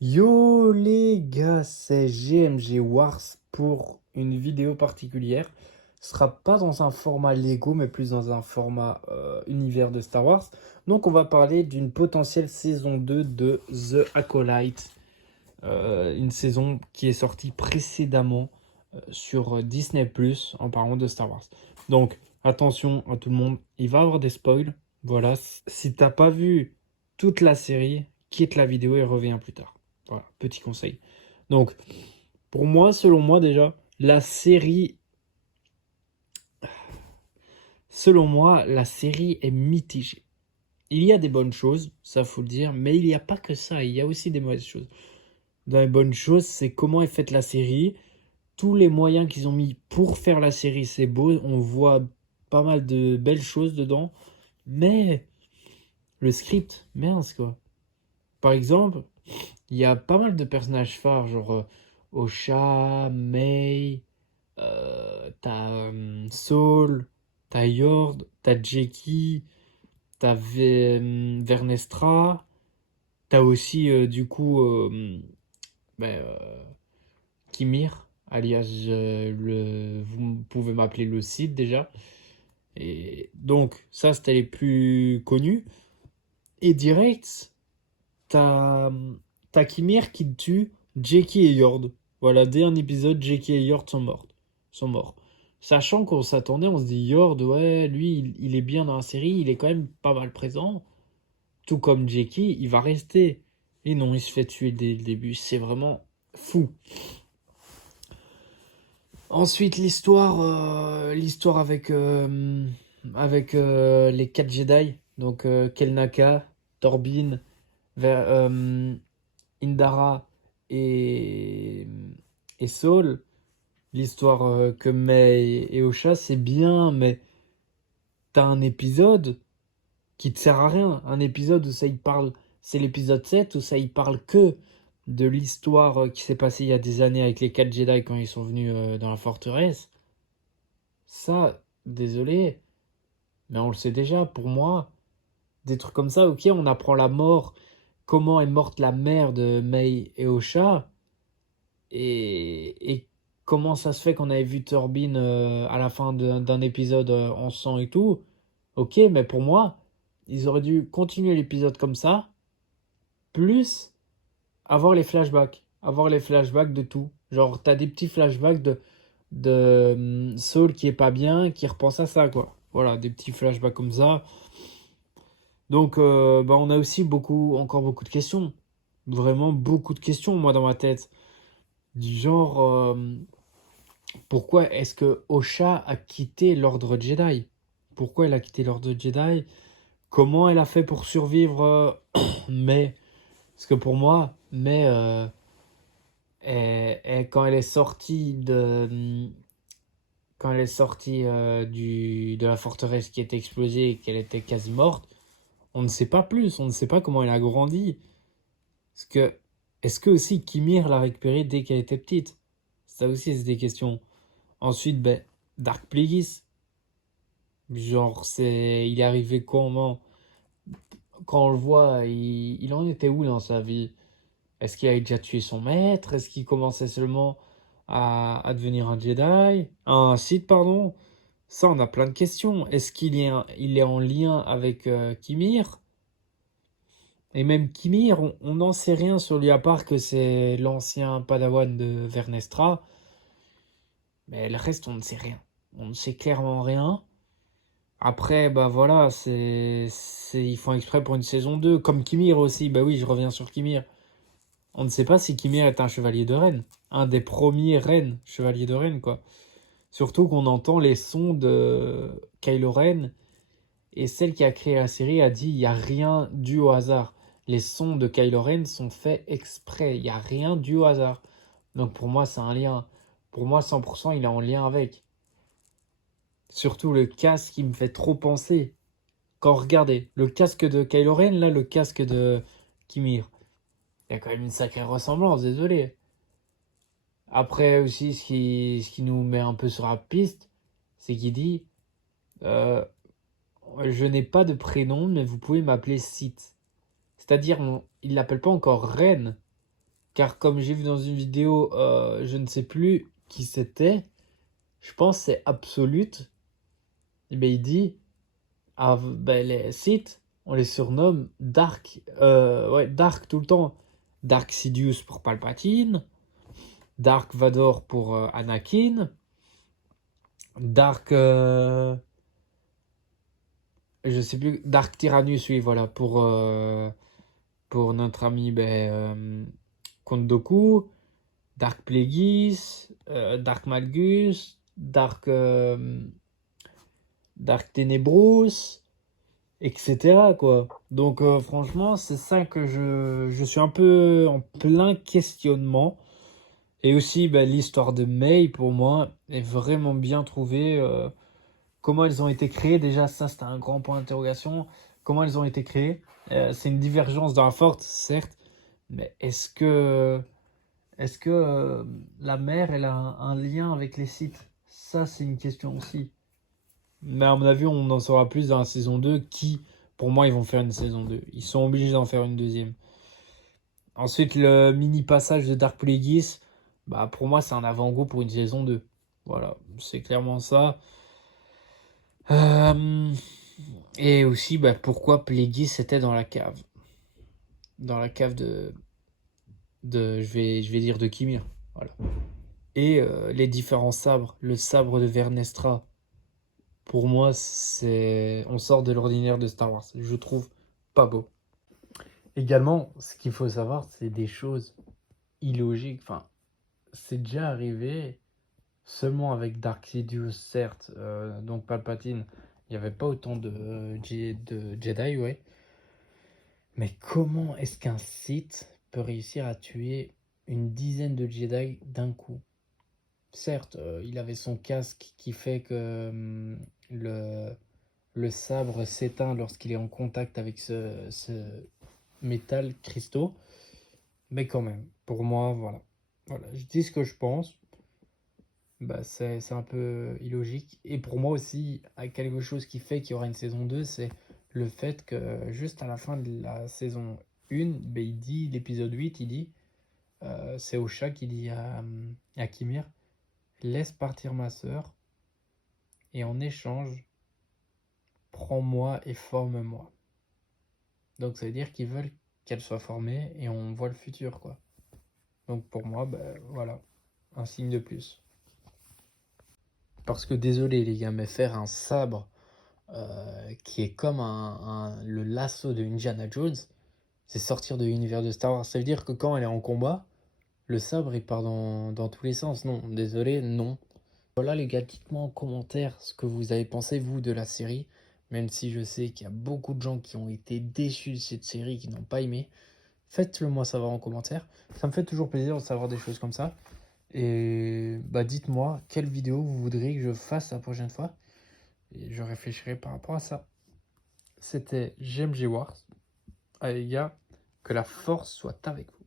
Yo les gars, c'est GMG Wars pour une vidéo particulière. Ce sera pas dans un format Lego, mais plus dans un format univers de Star Wars. Donc on va parler d'une potentielle saison 2 de The Acolyte. Une saison qui est sortie précédemment sur Disney+, en parlant de Star Wars. Donc attention à tout le monde, il va y avoir des spoils. Voilà, si t'as pas vu toute la série, quitte la vidéo et reviens plus tard. Voilà, petit conseil. Donc, pour moi, selon moi déjà, la série est mitigée. Il y a des bonnes choses, ça faut le dire, mais il n'y a pas que ça, il y a aussi des mauvaises choses. Dans les bonnes choses, c'est comment est faite la série, tous les moyens qu'ils ont mis pour faire la série, c'est beau, on voit pas mal de belles choses dedans, mais le script, mince quoi. Par exemple, il y a pas mal de personnages phares, genre Osha, May, t'as Saul, t'as Yord, t'as Jeki, t'as Vernestra, t'as aussi du coup ben, Kimir, alias vous pouvez m'appeler le Cid déjà. Et donc ça c'était les plus connus. Et direct, t'as t'as Kimir qui tue Jeki et Yord. Voilà, dès un épisode, Jeki et Yord sont morts. Sachant qu'on s'attendait, on se dit Yord, ouais, lui, il est bien dans la série, il est quand même pas mal présent. Tout comme Jeki, il va rester. Et non, il se fait tuer dès le début. C'est vraiment fou. Ensuite, l'histoire avec les 4 Jedi. Donc, Kelnaka, Torbin, Ver- euh, Indara et, et Saul. L'histoire que Mei et Osha, c'est bien, mais t'as un épisode qui te sert à rien. Un épisode où ça y parle, c'est l'épisode 7 où ça y parle que de l'histoire qui s'est passée il y a des années avec les 4 Jedi quand ils sont venus dans la forteresse. Ça, désolé, mais on le sait déjà, pour moi, des trucs comme ça, ok, on apprend la mort, comment est morte la mère de Mei et Osha, et comment ça se fait qu'on avait vu Turbine à la fin d'un épisode en sang et tout. Ok, mais pour moi, ils auraient dû continuer l'épisode comme ça, plus avoir les flashbacks. Avoir les flashbacks de tout. Genre, t'as des petits flashbacks de Saul qui est pas bien, qui repense à ça, quoi. Voilà, des petits flashbacks comme ça. Donc, bah, on a aussi encore beaucoup de questions. Vraiment beaucoup de questions, moi, dans ma tête. Du genre, pourquoi est-ce que Osha a quitté l'ordre Jedi? Pourquoi elle a quitté l'ordre Jedi? Comment elle a fait pour survivre Mais, parce que pour moi, mais quand elle est sortie quand elle est sortie de la forteresse qui était explosée et qu'elle était quasi morte, on ne sait pas plus, on ne sait pas comment elle a grandi. Parce que, est-ce que aussi Kimir l'a récupérée dès qu'elle était petite? Ça aussi, c'est des questions. Ensuite, ben, Dark Plagueis, genre, il est arrivé comment? Quand on le voit, il en était où dans sa vie? Est-ce qu'il a déjà tué son maître? Est-ce qu'il commençait seulement à devenir un Jedi? Un Sith, pardon? Ça, on a plein de questions. Est-ce il est en lien avec Kimir? Et même Kimir, on n'en sait rien sur lui à part que c'est l'ancien padawan de Vernestra. Mais le reste, on ne sait rien. On ne sait clairement rien. Après, bah voilà, ils font exprès pour une saison 2. Comme Kimir aussi. Bah oui, je reviens sur Kimir. On ne sait pas si Kimir est un chevalier de Rennes. Un des premiers Rennes, chevalier de Rennes, quoi. Surtout qu'on entend les sons de Kylo Ren. Et celle qui a créé la série a dit il n'y a rien dû au hasard. Les sons de Kylo Ren sont faits exprès. Il n'y a rien dû au hasard. Donc pour moi, c'est un lien. Pour moi, 100%, il est en lien avec. Surtout le casque qui me fait trop penser. Quand regardez, le casque de Kylo Ren, là, le casque de Kimir. Il y a quand même une sacrée ressemblance, désolé. Après aussi, ce qui nous met un peu sur la piste, c'est qu'il dit euh, je n'ai pas de prénom, mais vous pouvez m'appeler Sith. C'est-à-dire, il l'appelle pas encore Reine. Car comme j'ai vu dans une vidéo, je ne sais plus qui c'était, je pense que c'est Absolute, et ben il dit, les Sith, on les surnomme Dark, ouais, Dark tout le temps. Dark Sidious pour Palpatine, Dark Vador pour Anakin, Dark, je sais plus, Dark Tyrannus, oui, voilà, pour notre ami Count Dooku, Dark Plagueis, Dark Malgus, Dark Tenebrous, etc. quoi. Donc franchement, c'est ça que je suis un peu en plein questionnement. Et aussi, l'histoire de May, pour moi, est vraiment bien trouvée. Comment elles ont été créées, déjà, ça, c'était un grand point d'interrogation. Comment elles ont été créées? C'est une divergence dans la force, certes, mais est-ce que la mère, elle a un lien avec les Sith? Ça, c'est une question aussi. Mais à mon avis, on en saura plus dans la saison 2. Pour moi, ils vont faire une saison 2. Ils sont obligés d'en faire une deuxième. Ensuite, le mini passage de Dark Plagueis, pour moi, c'est un avant-goût pour une saison 2. Voilà, c'est clairement ça. Euh, Et aussi, pourquoi Plagueis était dans la cave. Dans la cave je vais dire de Kimir. Voilà. Et les différents sabres. Le sabre de Vernestra. Pour moi, on sort de l'ordinaire de Star Wars. Je trouve pas beau. Également, ce qu'il faut savoir, c'est des choses illogiques. Enfin, c'est déjà arrivé seulement avec Dark Sidious, certes. Donc Palpatine, il n'y avait pas autant de Jedi, ouais. Mais comment est-ce qu'un Sith peut réussir à tuer une dizaine de Jedi d'un coup? Certes, il avait son casque qui fait que le sabre s'éteint lorsqu'il est en contact avec ce métal cristaux. Mais quand même, pour moi, voilà. Voilà, je dis ce que je pense. C'est un peu illogique. Et pour moi aussi, quelque chose qui fait qu'il y aura une saison 2, c'est le fait que juste à la fin de la saison 1, il dit, l'épisode 8, il dit, c'est Osha qui dit à Kimir, laisse partir ma sœur et en échange, prends-moi et forme-moi. Donc ça veut dire qu'ils veulent qu'elle soit formée et on voit le futur, quoi. Donc pour moi, voilà, un signe de plus. Parce que désolé les gars, mais faire un sabre qui est comme le lasso de Indiana Jones, c'est sortir de l'univers de Star Wars. Ça veut dire que quand elle est en combat, le sabre il part dans tous les sens. Non, désolé, non. Voilà les gars, dites-moi en commentaire ce que vous avez pensé vous de la série. Même si je sais qu'il y a beaucoup de gens qui ont été déçus de cette série, qui n'ont pas aimé. Faites-le moi savoir en commentaire. Ça me fait toujours plaisir de savoir des choses comme ça. Et dites-moi quelle vidéo vous voudriez que je fasse la prochaine fois. Et je réfléchirai par rapport à ça. C'était GMG Wars. Allez les gars, que la force soit avec vous.